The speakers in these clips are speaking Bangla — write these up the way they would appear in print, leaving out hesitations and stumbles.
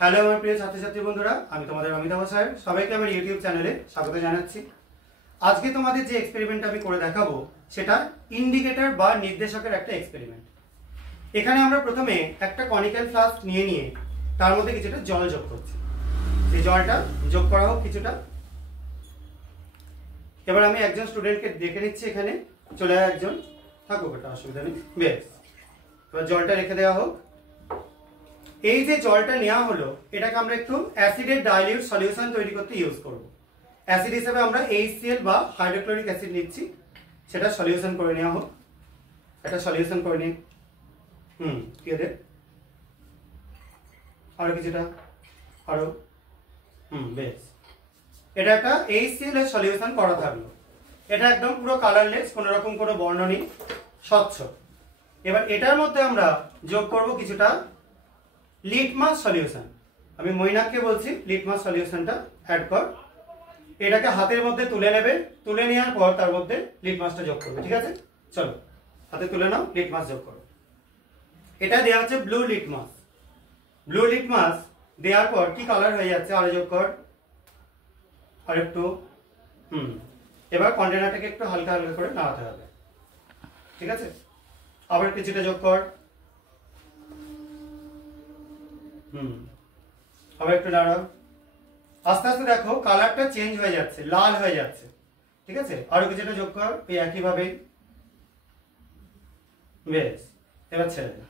হ্যালো আমার প্রিয় ছাত্রছাত্রী বন্ধুরা, আমি তোমাদের অমিতাভ স্যার। সবাইকে আমার ইউটিউব চ্যানেলে স্বাগত জানাচ্ছি। আজকে তোমাদের যে এক্সপেরিমেন্ট আমি করে দেখাবো সেটা ইন্ডিকেটর বা নির্দেশকের একটা এক্সপেরিমেন্ট। এখানে আমরা প্রথমে একটা কনিক্যাল ফ্লাস্ক নিয়ে তার মধ্যে কিছুটা জল যোগ করছি। এই জলটা যোগ করা হোক কিছুটা। এবার আমি একজন স্টুডেন্টকে ডেকে নিচ্ছি, এখানে চলে যায় একজন, থাকুক, এটা অসুবিধা নেই। বেশ, এবার জলটা রেখে দেওয়া হোক। এই যে জলটা নেওয়া হলো, এটাকে আমরা একটু অ্যাসিডের ডাইলিউট সলিউশন তৈরি করতে ইউজ করব। অ্যাসিড হিসেবে আমরা HCl বা হাইড্রোক্লোরিক অ্যাসিড নিচ্ছি, সেটা সলিউশন করে নেওয়া হোক। এটা সলিউশন করে নিই। কি দে আরো কিছুটা, আরো। বেশ, এটা একটা HCl এর সলিউশন করা থাকলো। এটা একদম পুরো কালারলেস, কোনো রকম কোনো বর্ণ নেই, স্বচ্ছ। এবার এটার মধ্যে আমরা যোগ করব কিছুটা লিটমাস সলিউশন। আমি মৈনাককে বলছি লিটমাস সলিউশনটা অ্যাড কর। এটাকে হাতের মধ্যে তুলে নেবে, তুলে নেওয়ার পর তার মধ্যে লিটমাসটা যোগ করবে। ঠিক আছে, চলো হাতে তুলে নাও, লিটমাস যোগ করো। এটা দেওয়া হচ্ছে ব্লু লিটমাস। ব্লু লিটমাস দেওয়ার পর কি কালার হয়ে যাচ্ছে, আরো যোগ কর, আর একটু। এবার কন্টেনারটাকে একটু হালকা হালকা করে নাড়াতে হবে। ঠিক আছে, আবার কিছুটা যোগ কর। আবার একটু নাড়াও। আস্তে আস্তে দেখো কালারটা চেঞ্জ হয়ে যাচ্ছে, লাল হয়ে যাচ্ছে। ঠিক আছে, আরো কিছুটা যোগ কর এই একই ভাবে। বেশ, এবার ছেড়ে দে।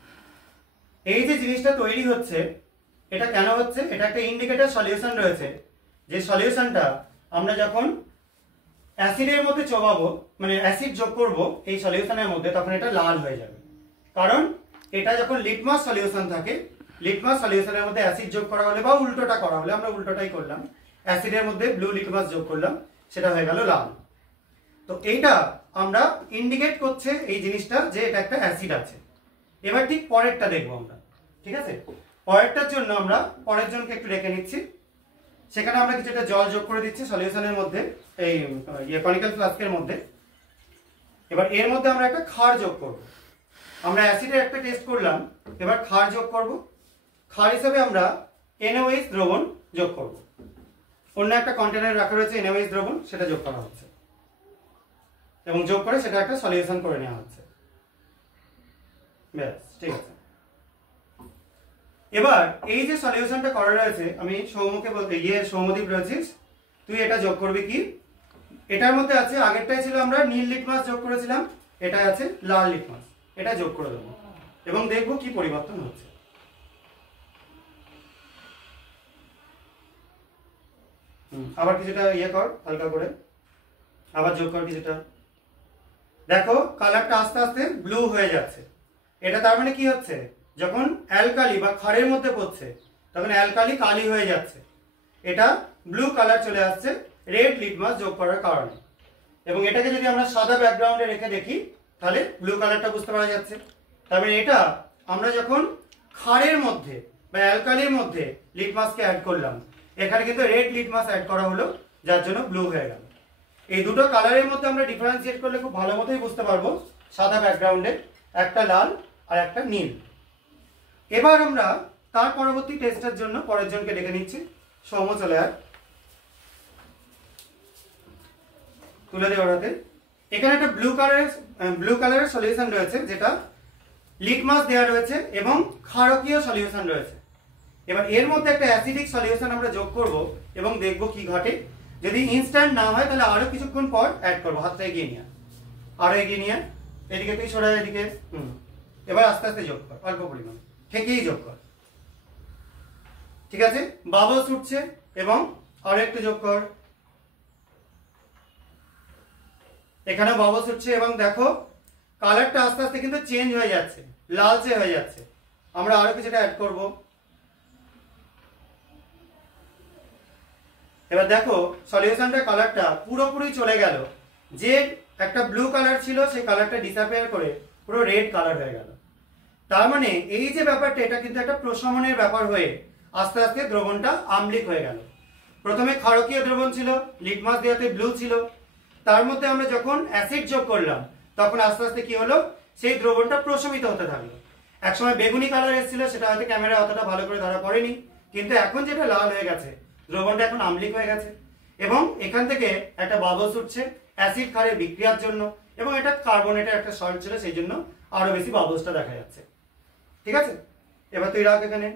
এই যে জিনিসটা তৈরি হচ্ছে, এটা কেন হচ্ছে? এটা একটা ইন্ডিকেটর সলিউশন রয়েছে, যে সলিউশনটা আমরা যখন অ্যাসিডের মধ্যে চোবাবো, মানে অ্যাসিড যোগ করব এই সলিউশনের মধ্যে, তখন এটা লাল হয়ে যাবে। কারণ এটা যখন লিটমাস সলিউশন থাকে, লিটমাস সলিউশনের মধ্যে অ্যাসিড যোগ করা হলে বা উল্টোটা করা হলে, আমরা উল্টোটাই করলাম, অ্যাসিডের মধ্যে ব্লু লিটমাস যোগ করলাম, সেটা হয়ে গেল লাল। তো এইটা আমরা ইন্ডিকেট করছে এই জিনিসটা যে এটা একটা অ্যাসিড আছে। এবার ঠিক পরেরটা দেখবো আমরা। ঠিক আছে, পরেরটার জন্য আমরা পরের জনকে একটু রেখে নিচ্ছি। সেখানে আমরা কিছুটা জল যোগ করে দিচ্ছি সলিউশনের মধ্যে, এই কনিক্যাল ফ্লাস্কের মধ্যে। এবার এর মধ্যে আমরা একটা ক্ষার যোগ করব। আমরা অ্যাসিডের একটা টেস্ট করলাম, এবার ক্ষার যোগ করব। ক্ষার হিসেবে আমরা NaOH দ্রবণ যোগ করব। অন্য একটা কন্টেনারে রাখা রয়েছে NaOH দ্রবণ, সেটা যোগ করা হচ্ছে এবং যোগ করে সেটা একটা সলিউশন করে নেওয়া হচ্ছে। ব্যাস, ঠিক আছে। এবার এই যে সলিউশনটা করা রয়েছে, আমি সৌম্যকে বলতে সৌম্যদীপ রয়েছিস, তুই এটা যোগ করবি কি? এটার মধ্যে আছে, আগেরটাই ছিল আমরা নীল লিটমাস যোগ করেছিলাম, এটা আছে লাল লিটমাস, এটা যোগ করে দেবো এবং দেখবো কি পরিবর্তন হচ্ছে। আবার কিছুটা কর হালকা করে, আবার যোগ কর কিছুটা। দেখো কালারটা আস্তে আস্তে ব্লু হয়ে যাচ্ছে। এটা তার মানে কি হচ্ছে, যখন অ্যালকালি বা ক্ষারের মধ্যে পড়ছে তখন অ্যালকালি কালি হয়ে যাচ্ছে। এটা ব্লু কালার চলে আসছে রেড লিটমাস যোগ করার কারণে। এবং এটাকে যদি আমরা সাদা ব্যাকগ্রাউন্ডে রেখে দেখি, তাহলে ব্লু কালারটা বুঝতে পারা যাচ্ছে। তার মানে এটা আমরা যখন ক্ষারের মধ্যে বা অ্যালকালির মধ্যে লিটমাসকে অ্যাড করলাম, এখানে কিন্তু রেড লিটমাস অ্যাড করা হলো, যার জন্য ব্লু হয়ে গেল। এই দুটো কালারের মধ্যে আমরা ডিফারেন্সিয়েট করলে খুব ভালো মতোই বুঝতে পারবো, সাদা ব্যাকগ্রাউন্ডে একটা লাল আর একটা নীল। এবার আমরা তার পরবর্তী টেস্টের জন্য পরের জনকে ডেকে নিচ্ছি। সৌম্য চলে আয়, তুলে দেওয়ার হাতে। এখানে একটা ব্লু কালারের সলিউশন রয়েছে, যেটা লিটমাস দেওয়া রয়েছে এবং ক্ষারকীয় সলিউশন রয়েছে। এবার এর মধ্যে একটা অ্যাসিডিক সলিউশন আমরা যোগ করব এবং দেখব কি ঘটে। যদি ইনস্ট্যান্ট না হয় তাহলে আরো কিছুক্ষণ পর অ্যাড করবো। হাতটা এগিয়ে নিয়ে, আরো এগিয়ে নিয়ে, এদিকে তুই সরা, এদিকে। এবার আস্তে আস্তে যোগ কর, অল্প পরিমাণ থেকেই যোগ কর। ঠিক আছে, বাবলস উঠছে এবং আরো একটু যোগ কর। এখানে বাবলস উঠছে এবং দেখো কালারটা আস্তে আস্তে কিন্তু চেঞ্জ হয়ে যাচ্ছে, লালচে হয়ে যাচ্ছে। আমরা আরো কিছুটা অ্যাড করব। এবার দেখো সলিউশনটার কালারটা পুরোপুরি চলে গেল। যে একটা ব্লু কালার ছিল সেই কালারটা ডিসঅ্যাপিয়ার করে পুরো রেড কালার হয়ে গেল। তার মানে এই যে ব্যাপারটা, এটা কিন্তু একটা প্রশমনের ব্যাপার হয়ে আস্তে আস্তে দ্রবণটা আম্লিক হয়ে গেল। প্রথমে ক্ষারকীয় দ্রবণ ছিল, লিটমাস দেওয়াতে ব্লু ছিল, তার মধ্যে আমরা যখন অ্যাসিড যোগ করলাম তখন আস্তে আস্তে কি হলো, সেই দ্রবণটা প্রশমিত হতে থাকলো। একসময় বেগুনি কালার এসেছিল, সেটা হয়তো ক্যামেরা অতটা ভালো করে ধরা পড়েনি, কিন্তু এখন যেটা লাল হয়ে গেছে, দ্রবণটা এখন আম্লিক হয়ে গেছে এবং এখান থেকে একটা বাবলস উঠছে অ্যাসিড ক্ষারের বিক্রিয়ার জন্য, এবং এটা কার্বনেটের একটা সল্ট ছিল, সেই জন্য আরো বেশি বাবলসটা দেখা যাচ্ছে। ঠিক আছে, এবার তুই রাখ এখানে।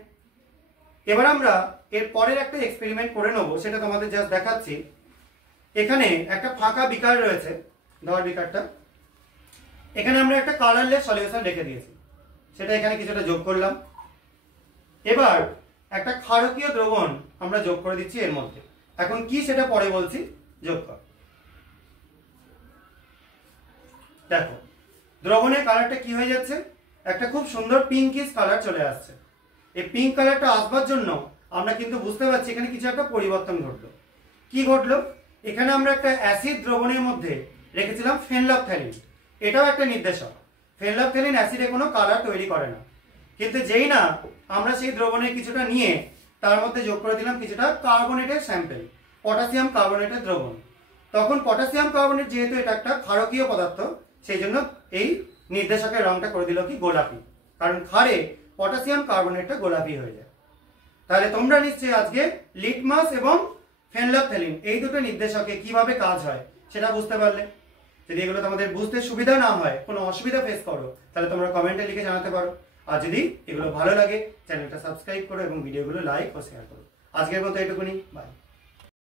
এবার আমরা এর পরের একটা এক্সপেরিমেন্ট করে নেবো, সেটা তোমাদের জাস্ট দেখাচ্ছি। এখানে একটা ফাঁকা বিকার রয়েছে, ধর বিকারটা, এখানে আমরা একটা কালারলেস সলিউশন রেখে দিয়েছি, সেটা এখানে কিছুটা যোগ করলাম। এবার একটা ক্ষারকীয় দ্রবণ আমরা যোগ করে দিচ্ছি এর মধ্যে। এখন কি সেটা পরে বলছি, যোগ কর। দেখো দ্রবণের কালারটা কি হয়ে যাচ্ছে, একটা খুব সুন্দর পিঙ্কিশ কালার চলে আসছে। এই পিঙ্ক কালারটা আসবার জন্য আমরা কিন্তু বুঝতে পারছি এখানে কিছু একটা পরিবর্তন ঘটলো। কি ঘটলো, এখানে আমরা একটা অ্যাসিড দ্রবণের মধ্যে রেখেছিলাম ফেনলফথ্যালিন, এটাও একটা নির্দেশক। ফেনলফথ্যালিন অ্যাসিডে কোনো কালার তৈরি করে না, কিন্তু যেই না আমরা সেই দ্রবণের কিছুটা নিয়ে তার মধ্যে যোগ করে দিলাম কিছুটা কার্বনেটের স্যাম্পেল, পটাশিয়াম কার্বনেটের দ্রবণ, তখন পটাশিয়াম কার্বনেট যেহেতু এটা একটা ক্ষারকীয় পদার্থ, সেই জন্য এই নির্দেশকের রংটা করে দিল কি গোলাপি, কারণ ক্ষারে পটাশিয়াম কার্বনেটটা গোলাপি হয়ে যায়। তাহলে তোমরা নিশ্চয়ই আজকে লিটমাস এবং ফেনলফথ্যালিন এই দুটো নির্দেশকে কিভাবে কাজ হয় সেটা বুঝতে পারলে। যদি এগুলো তোমাদের বুঝতে সুবিধা না হয়, কোনো অসুবিধা ফেস করো, তাহলে তোমরা কমেন্টে লিখে জানাতে পারো। আর যদি এগুলো ভালো লাগে চ্যানেলটা সাবস্ক্রাইব করো এবং ভিডিওগুলো লাইক ও শেয়ার করো। আজকের মতো এটুকুনি, বাই।